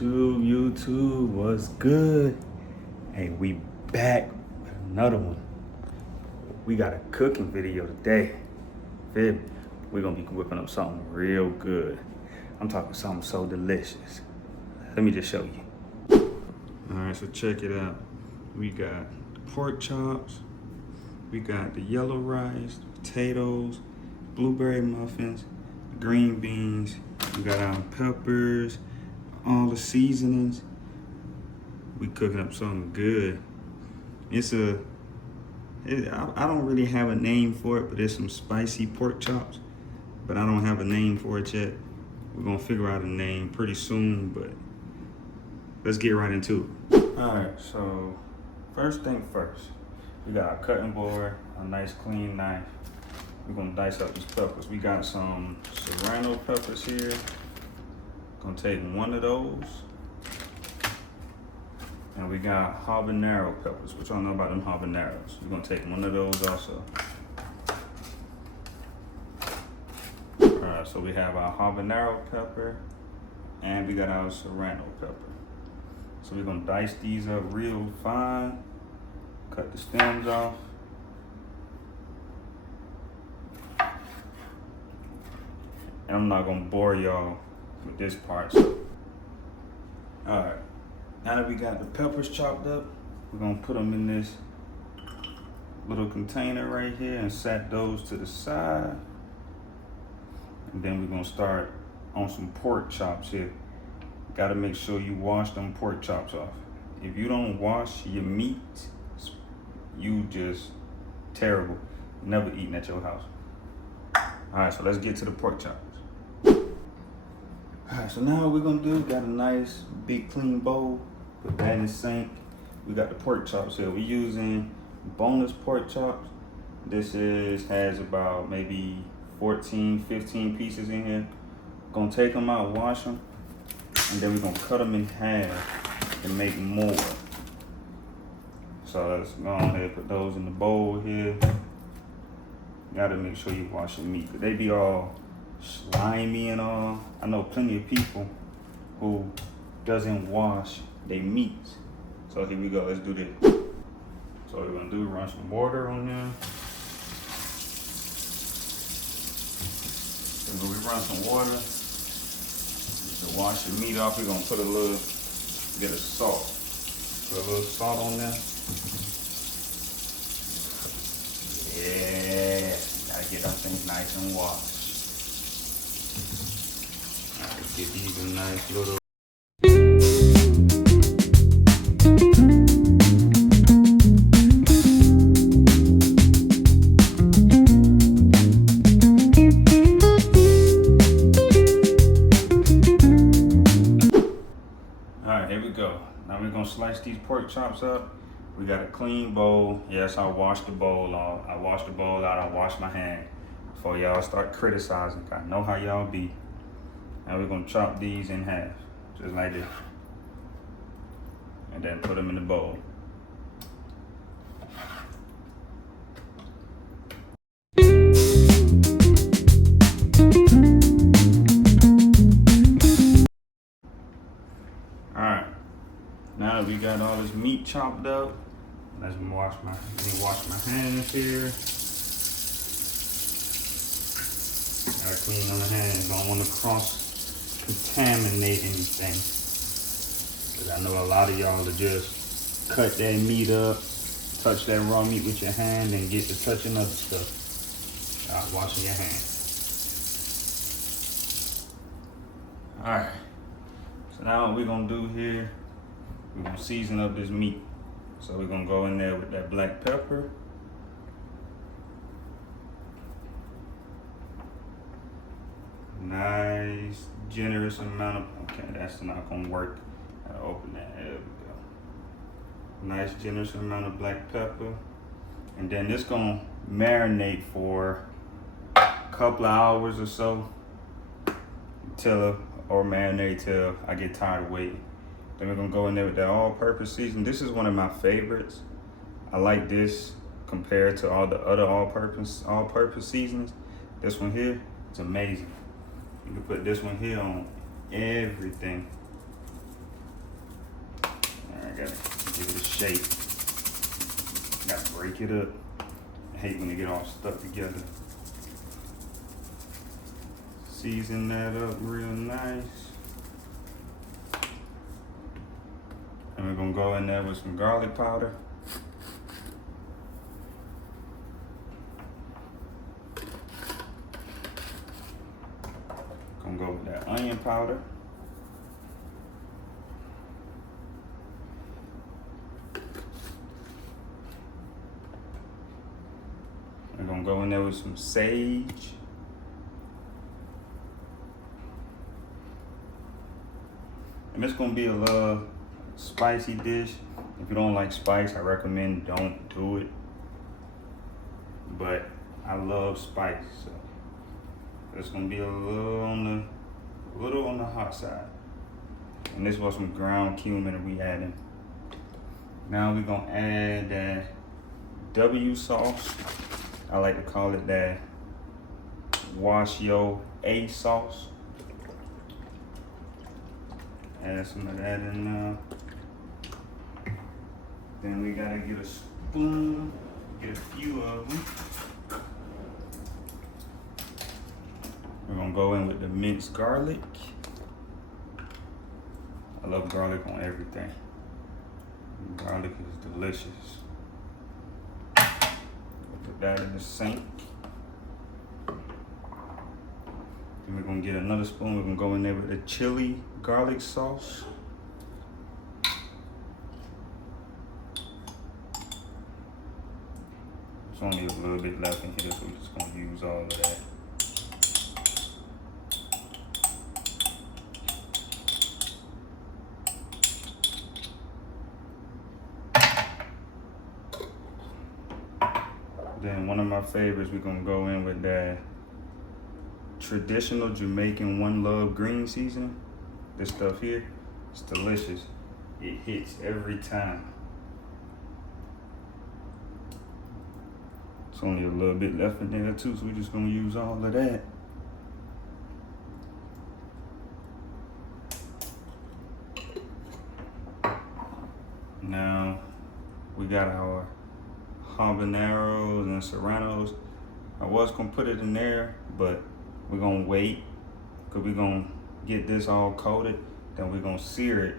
YouTube, what's good? Hey, we back with another one. We got a cooking video today. We're gonna be whipping up something real good. I'm talking something so delicious. Let me just show you. All right, so check it out. We got pork chops, we got the yellow rice, potatoes, blueberry muffins, green beans, we got our peppers, all the seasonings. We cooking up something good. I don't really have a name for it, but it's some spicy pork chops, but I don't have a name for it yet. We're gonna figure out a name pretty soon, but let's get right into it. All right, so first thing first, we got our cutting board, a nice clean knife. We're gonna dice up these peppers. We got some serrano peppers here. Gonna take one of those. And we got habanero peppers, which I don't know about them habaneros. We're gonna take one of those also. All right, so we have our habanero pepper and we got our serrano pepper. So we're gonna dice these up real fine, cut the stems off. And I'm not gonna bore y'all with this part. So. All right, now that we got the peppers chopped up, we're gonna put them in this little container right here and set those to the side. And then we're gonna start on some pork chops here. Gotta make sure you wash them pork chops off. If you don't wash your meat, you just terrible. Never eating at your house. All right, so let's get to the pork chops. All right, so now what we're gonna do, got a nice big clean bowl, put that in the sink. We got the pork chops here. We're using boneless pork chops. This has about maybe 14, 15 pieces in here. Gonna take them out, wash them, and then we're gonna cut them in half and make more. So let's go ahead and put those in the bowl here. Gotta make sure you wash your meat, 'cause they be all slimy and all. I know plenty of people who doesn't wash their meat. So here we go, let's do this. So what we're gonna do, run some water on there. So when we run some water, to wash your meat off, we're gonna put a little bit of salt. Put a little salt on there. Yeah, gotta get them things nice and washed. Get these a nice little. All right, here we go. Now we're gonna slice these pork chops up. We got a clean bowl. Yes, I washed the bowl off. I washed the bowl out. I washed my hand before y'all start criticizing. I know how y'all be. Now we're gonna chop these in half, just like this. And then put them in the bowl. All right, now that we got all this meat chopped up, let me wash my hands here. Gotta clean on the hands, don't wanna contaminate anything. Cause I know a lot of y'all will just cut that meat up, touch that raw meat with your hand and get to touching other stuff. Washing your hands. All right, so now what we're gonna do here, we're gonna season up this meat. So we're gonna go in there with that black pepper. Nice, generous amount of, okay, that's not gonna work. Gotta open that, there we go. Nice, generous amount of black pepper. And then this gonna marinate for a couple of hours or so, or marinate till I get tired of waiting. Then we're gonna go in there with that all-purpose season. This is one of my favorites. I like this compared to all the other all-purpose seasonings. This one here, it's amazing. You can put this one here on everything. gotta give it a shake. Gotta break it up. I hate when they get all stuck together. Season that up real nice. And we're gonna go in there with some garlic powder. Gonna go with that onion powder. We're gonna go in there with some sage. And it's gonna be a little spicy dish. If you don't like spice, I recommend don't do it. But I love spice, so it's gonna be a little on the hot side. And this was some ground cumin that we added. Now we're gonna add that W sauce. I like to call it that wash yo A sauce. Add some of that in there. Then we gotta get a spoon, get a few of them. We're gonna go in with the minced garlic. I love garlic on everything. Garlic is delicious. Put that in the sink. Then we're gonna get another spoon. We're gonna go in there with the chili garlic sauce. There's only a little bit left in here, so we're just gonna use all of that. Then one of my favorites, we're gonna go in with that traditional Jamaican One Love green seasoning. This stuff here, it's delicious. It hits every time. It's only a little bit left in there too, so we're just gonna use all of that. Now we got our habaneros and serranos. I was gonna put it in there, but we're gonna wait because we're gonna get this all coated. Then we're gonna sear it,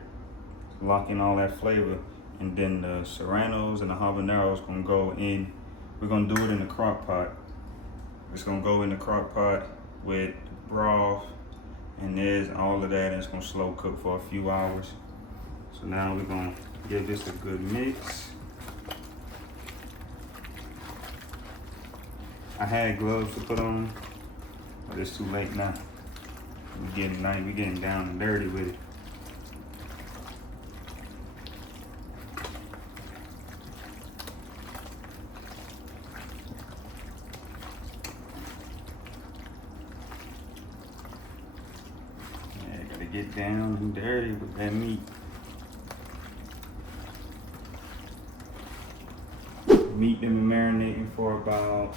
lock in all that flavor, and then the serranos and the habaneros gonna go in. We're gonna do it in the crock pot. It's gonna go in the crock pot with broth and there's all of that, and it's gonna slow cook for a few hours. So now we're gonna give this a good mix. I had gloves to put on, but it's too late now. We're getting down and dirty with it. Yeah, gotta get down and dirty with that meat. Meat been marinating for about,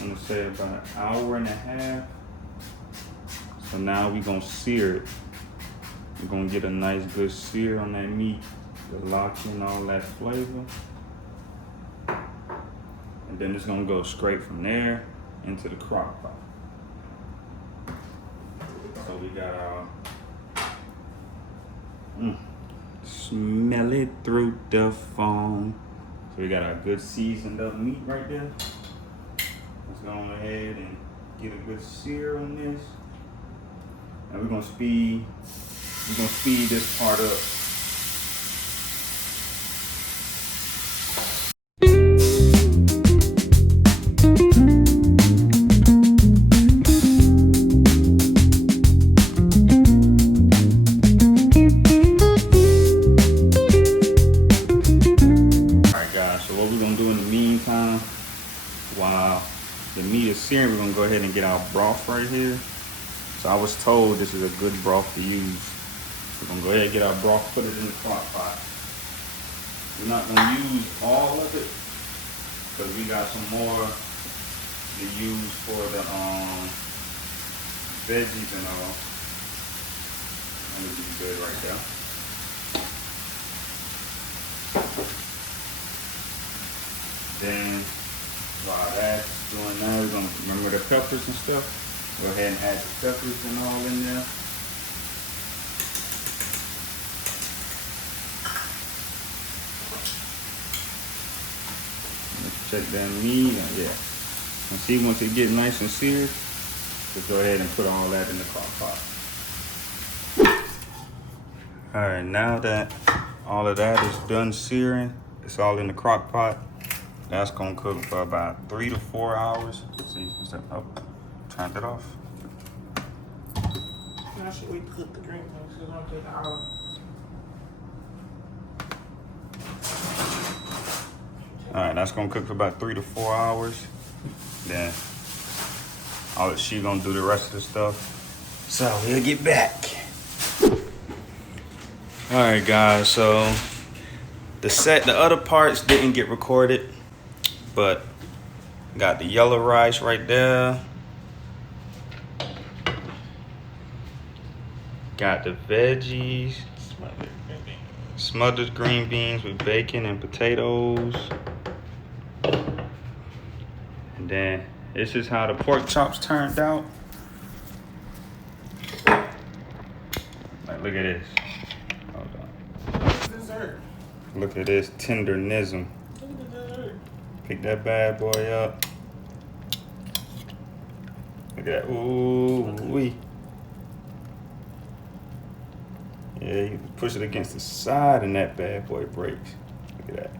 I'm gonna say about an hour and a half. So now we're gonna sear it. We're gonna get a nice good sear on that meat to lock in all that flavor. And then it's gonna go straight from there into the crock pot. So we got our, smell it through the phone. So we got our good seasoned up meat right there. Let's go on ahead and get a good sear on this. And we're gonna speed this part up. Alright guys, so what we're gonna do in the meantime, while the meat is searing, we're gonna go ahead and get our broth right here. So I was told this is a good broth to use. We're gonna go ahead and get our broth, put it in the crock pot. We're not gonna use all of it because we got some more to use for the veggies and all. That would be good right there. Then while that's doing that, we're gonna remember the peppers and stuff. Go ahead and add the peppers and all in there. Let's check that meat. Yeah. And see, once it gets nice and seared, just go ahead and put all that in the crock pot. All right, now that all of that is done searing, it's all in the crock pot. That's gonna cook for about 3 to 4 hours. Let's see, what's that? Oh, turned it off. I should wait to cook the green beans, so it's gonna take an hour. All right, that's gonna cook for about 3 to 4 hours. Then she gonna do the rest of the stuff. So we'll get back. All right, guys. So the other parts didn't get recorded, but got the yellow rice right there. Got the veggies, smothered green beans with bacon and potatoes. And then this is how the pork chops turned out. Like, look at this. Hold on. Dessert. Look at this tendernism. Look at the dessert. Pick that bad boy up. Look at that. Ooh wee. Yeah, you push it against the side and that bad boy breaks. Look at that.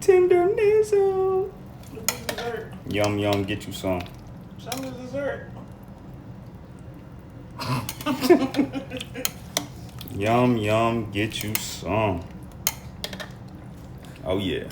Tendernism. Look at the dessert. Yum, yum, get you some. Show me the dessert. Yum, yum, get you some. Oh, yeah.